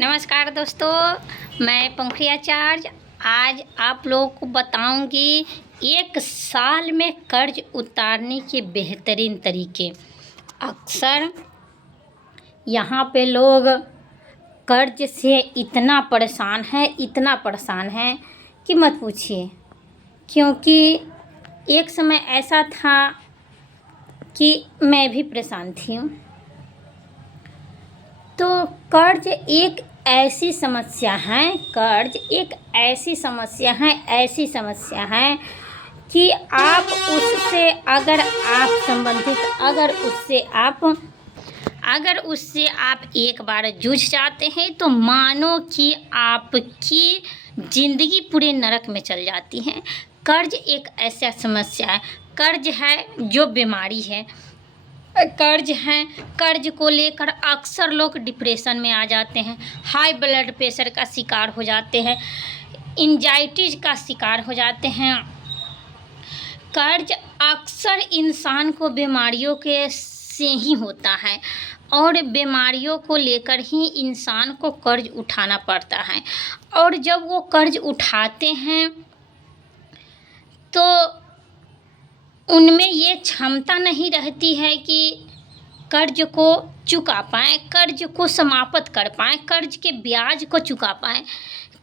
नमस्कार दोस्तों, मैं पंखुड़ी आचार्य आज आप लोगों को बताऊंगी 1 साल में कर्ज उतारने के बेहतरीन तरीके। अक्सर यहाँ पे लोग कर्ज से इतना परेशान है कि मत पूछिए। क्योंकि एक समय ऐसा था कि मैं भी परेशान थी। तो कर्ज एक ऐसी समस्या है कि आप उससे अगर उससे आप एक बार जूझ जाते हैं तो मानो कि आपकी ज़िंदगी पूरे नरक में चल जाती है। कर्ज एक ऐसा समस्या है, कर्ज है जो बीमारी है। कर्ज को लेकर अक्सर लोग डिप्रेशन में आ जाते हैं, हाई ब्लड प्रेशर का शिकार हो जाते हैं, एंजाइटी का शिकार हो जाते हैं। कर्ज अक्सर इंसान को बीमारियों के से ही होता है और बीमारियों को लेकर ही इंसान को कर्ज उठाना पड़ता है। और जब वो कर्ज उठाते हैं तो उनमें ये क्षमता नहीं रहती है कि कर्ज को चुका पाएँ, कर्ज को समाप्त कर पाएँ, कर्ज के ब्याज को चुका पाएँ।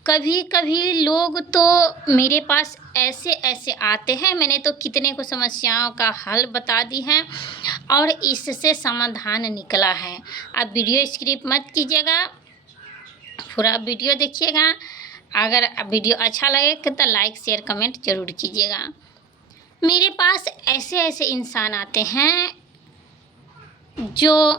कभी कभी लोग तो मेरे पास ऐसे आते हैं, मैंने तो कितने को समस्याओं का हल बता दी हैं और इससे समाधान निकला है। आप वीडियो स्किप मत कीजिएगा, पूरा वीडियो देखिएगा। अगर वीडियो अच्छा लगे तो लाइक शेयर कमेंट ज़रूर कीजिएगा। मेरे पास ऐसे इंसान आते हैं जो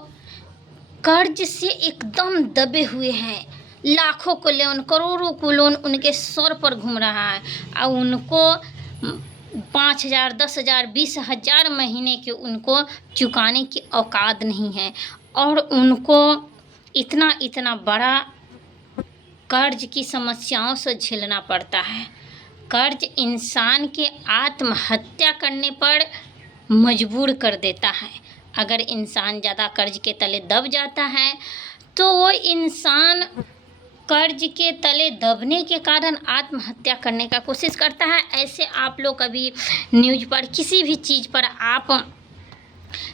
कर्ज से एकदम दबे हुए हैं, लाखों को लोन, करोड़ों को लोन उनके सर पर घूम रहा है और उनको 5,000, 10,000, 20,000 महीने के चुकाने की औकात नहीं है और उनको इतना बड़ा कर्ज की समस्याओं से झेलना पड़ता है। कर्ज इंसान के आत्महत्या करने पर मजबूर कर देता है। अगर इंसान ज़्यादा कर्ज के तले दब जाता है तो वो इंसान कर्ज के तले दबने के कारण आत्महत्या करने का कोशिश करता है। ऐसे आप लोग कभी न्यूज़ पर किसी भी चीज़ पर आप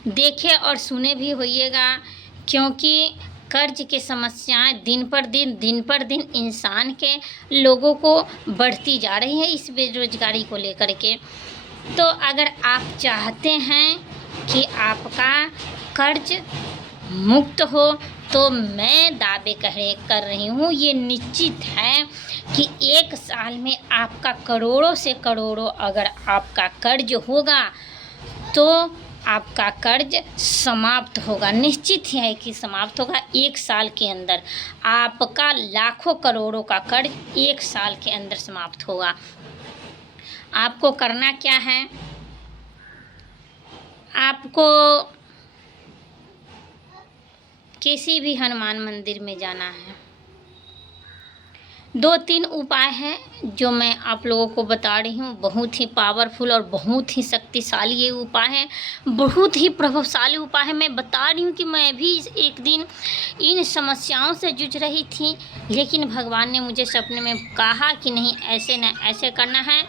देखे और सुने भी होइएगा, क्योंकि कर्ज की समस्याएं दिन पर दिन इंसान के लोगों को बढ़ती जा रही है इस बेरोजगारी को लेकर के। तो अगर आप चाहते हैं कि आपका कर्ज मुक्त हो तो मैं दावे कर रही हूँ, ये निश्चित है कि 1 साल में आपका करोड़ों से करोड़ों अगर आपका कर्ज होगा तो आपका कर्ज समाप्त होगा। निश्चित है कि समाप्त होगा। 1 साल के अंदर आपका लाखों करोड़ों का कर्ज 1 साल के अंदर समाप्त होगा। आपको करना क्या है, आपको किसी भी हनुमान मंदिर में जाना है। 2-3 उपाय हैं जो मैं आप लोगों को बता रही हूँ। बहुत ही पावरफुल और बहुत ही शक्तिशाली ये उपाय है, बहुत ही प्रभावशाली उपाय है। मैं बता रही हूँ कि मैं भी एक दिन इन समस्याओं से जूझ रही थी, लेकिन भगवान ने मुझे सपने में कहा कि नहीं, ऐसे न ऐसे करना है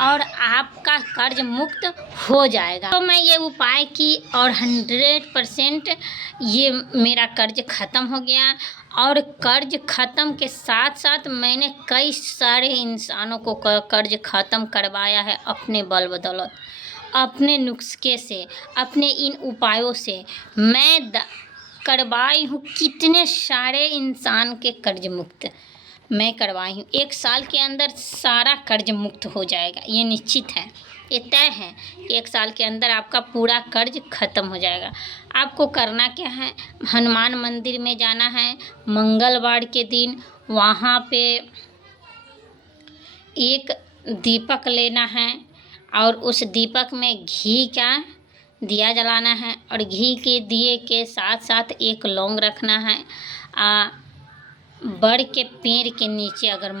और आपका कर्ज मुक्त हो जाएगा। तो मैं ये उपाय की और 100% ये मेरा कर्ज ख़त्म हो गया। और कर्ज ख़त्म के साथ साथ मैंने कई सारे इंसानों को कर्ज ख़त्म करवाया है अपने बल बदौलत, अपने नुस्खे से, अपने इन उपायों से मैं करवाई हूँ। कितने सारे इंसान के कर्ज मुक्त मैं करवाई हूँ। 1 साल के अंदर सारा कर्ज मुक्त हो जाएगा, ये निश्चित है, ये तय है। 1 साल के अंदर आपका पूरा कर्ज ख़त्म हो जाएगा। आपको करना क्या है, हनुमान मंदिर में जाना है मंगलवार के दिन। वहाँ पे एक दीपक लेना है और उस दीपक में घी का दिया जलाना है और घी के दिए के साथ साथ एक लौंग रखना है। बड़ के पेड़ के नीचे, अगर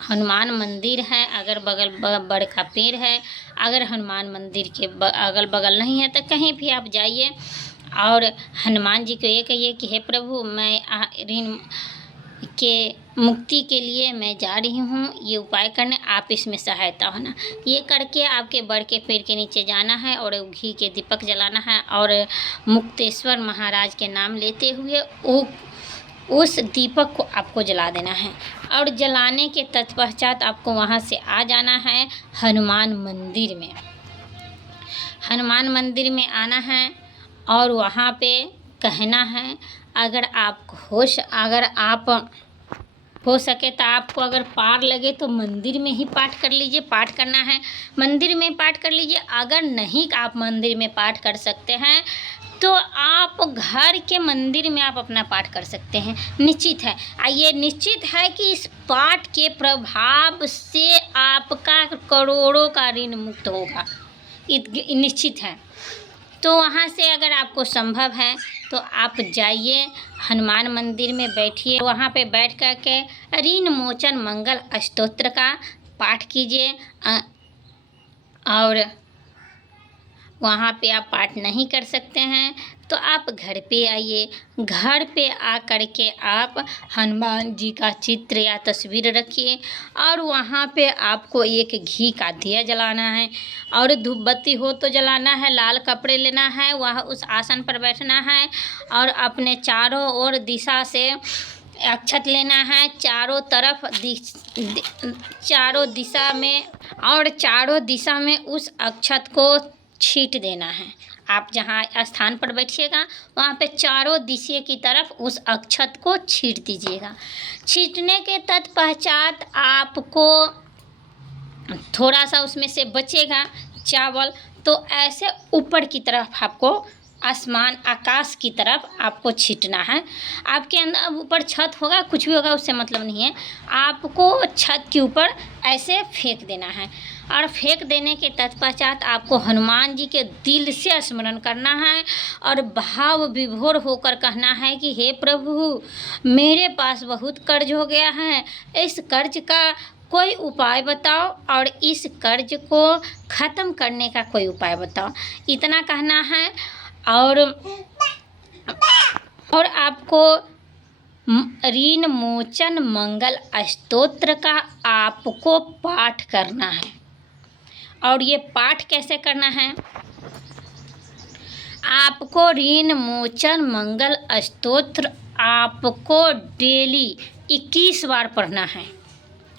हनुमान मंदिर है, अगर बगल बड़ का पेड़ है, अगर हनुमान मंदिर के अगल बगल नहीं है तो कहीं भी आप जाइए और हनुमान जी को ये कहिए कि हे प्रभु, मैं ऋण के मुक्ति के लिए मैं जा रही हूँ, ये उपाय करने, आप इसमें सहायता होना। ये करके आपके बड़ के पेड़ के नीचे जाना है और घी के दीपक जलाना है और मुक्तेश्वर महाराज के नाम लेते हुए उस दीपक को आपको जला देना है। और जलाने के तत्पश्चात आपको वहाँ से आ जाना है हनुमान मंदिर में। हनुमान मंदिर में आना है और वहाँ पे कहना है, अगर आप हो सके तो आपको अगर पार लगे तो मंदिर में ही पाठ कर लीजिए। पाठ करना है, मंदिर में पाठ कर लीजिए। अगर नहीं आप मंदिर में पाठ कर सकते हैं तो आप घर के मंदिर में आप अपना पाठ कर सकते हैं। निश्चित है, ये निश्चित है कि इस पाठ के प्रभाव से आपका करोड़ों का ऋण मुक्त होगा, निश्चित है। तो वहाँ से अगर आपको संभव है तो आप जाइए हनुमान मंदिर में, बैठिए, वहाँ पे बैठ कर के ऋण मोचन मंगल अष्टोत्र का पाठ कीजिए। और वहाँ पे आप पाठ नहीं कर सकते हैं तो आप घर पे आइए। घर पे आ कर के आप हनुमान जी का चित्र या तस्वीर रखिए और वहाँ पे आपको एक घी का दिया जलाना है और धूप बत्ती हो तो जलाना है। लाल कपड़े लेना है, वह उस आसन पर बैठना है और अपने चारों ओर दिशा से अक्षत लेना है, चारों दिशा में उस अक्षत को छींट देना है। आप जहाँ स्थान पर बैठिएगा वहाँ पे चारों दिशा की तरफ उस अक्षत को छींट दीजिएगा। छींटने के तत्पश्चात आपको थोड़ा सा उसमें से बचेगा चावल, तो ऐसे ऊपर की तरफ आपको आकाश की तरफ आपको छींटना है। आपके अंदर ऊपर छत होगा, कुछ भी होगा, उससे मतलब नहीं है। आपको छत के ऊपर ऐसे फेंक देना है और फेंक देने के तत्पश्चात आपको हनुमान जी के दिल से स्मरण करना है और भाव विभोर होकर कहना है कि हे प्रभु, मेरे पास बहुत कर्ज हो गया है, इस कर्ज का कोई उपाय बताओ और इस कर्ज को ख़त्म करने का कोई उपाय बताओ। इतना कहना है और आपको ऋण मोचन मंगल अष्टोत्र का आपको पाठ करना है। और ये पाठ कैसे करना है? आपको ऋण मोचन मंगल अष्टोत्र आपको डेली 21 बार पढ़ना है।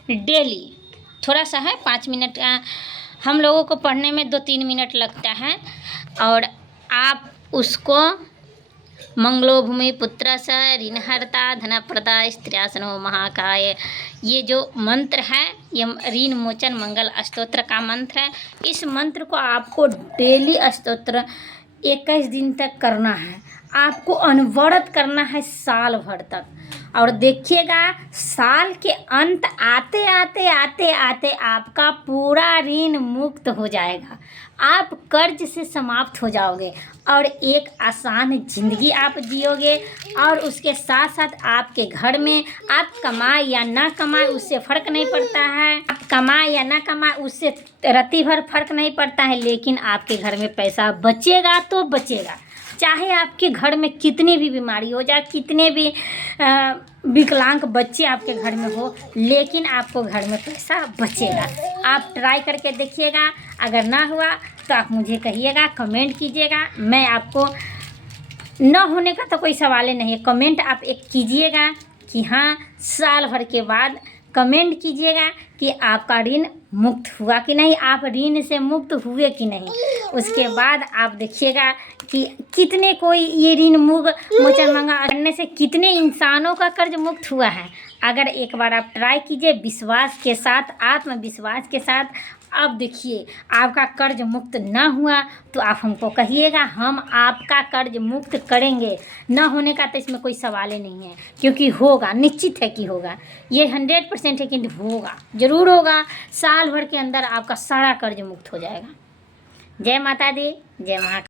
डेली थोड़ा सा है, 5 मिनट हम लोगों को पढ़ने में 2-3 मिनट लगता है। और आप उसको मंगलो भूमि पुत्र स ऋणहर्ता धनप्रदा स्त्रियासनो महाकाय, ये जो मंत्र है ये ऋण मोचन मंगल अष्टोत्र का मंत्र है। इस मंत्र को आपको डेली अष्टोत्र 21 दिन तक करना है। आपको अनवरत करना है साल भर तक। और देखिएगा साल के अंत आते आते आपका पूरा ऋण मुक्त हो जाएगा। आप कर्ज से समाप्त हो जाओगे और एक आसान ज़िंदगी आप जियोगे। और उसके साथ साथ आपके घर में आप कमाए या ना कमाए उससे फ़र्क नहीं पड़ता है। आप कमाए या ना कमाए उससे रत्ती भर फ़र्क नहीं पड़ता है, लेकिन आपके घर में पैसा बचेगा तो बचेगा। चाहे आपके घर में कितनी भी बीमारी हो जाए, कितने भी विकलांग बच्चे आपके घर में हो, लेकिन आपको घर में पैसा बचेगा। आप ट्राई करके देखिएगा। अगर ना हुआ तो आप मुझे कहिएगा, कमेंट कीजिएगा। मैं आपको न होने का तो कोई सवाल ही नहीं है। कमेंट आप एक कीजिएगा कि हाँ, साल भर के बाद कमेंट कीजिएगा कि आपका ऋण मुक्त हुआ कि नहीं, आप ऋण से मुक्त हुए कि नहीं। उसके बाद आप देखिएगा कि कितने कोई ये ऋण मोचन मंगल करने से कितने इंसानों का कर्ज मुक्त हुआ है। अगर एक बार आप ट्राई कीजिए विश्वास के साथ, आत्मविश्वास के साथ, अब देखिए आपका कर्ज मुक्त ना हुआ तो आप हमको कहिएगा, हम आपका कर्ज मुक्त करेंगे। ना होने का तो इसमें कोई सवाल ही नहीं है, क्योंकि होगा, निश्चित है कि होगा। ये 100% है कि होगा, ज़रूर होगा। साल भर के अंदर आपका सारा कर्ज मुक्त हो जाएगा। जय माता दी, जय महाकाल।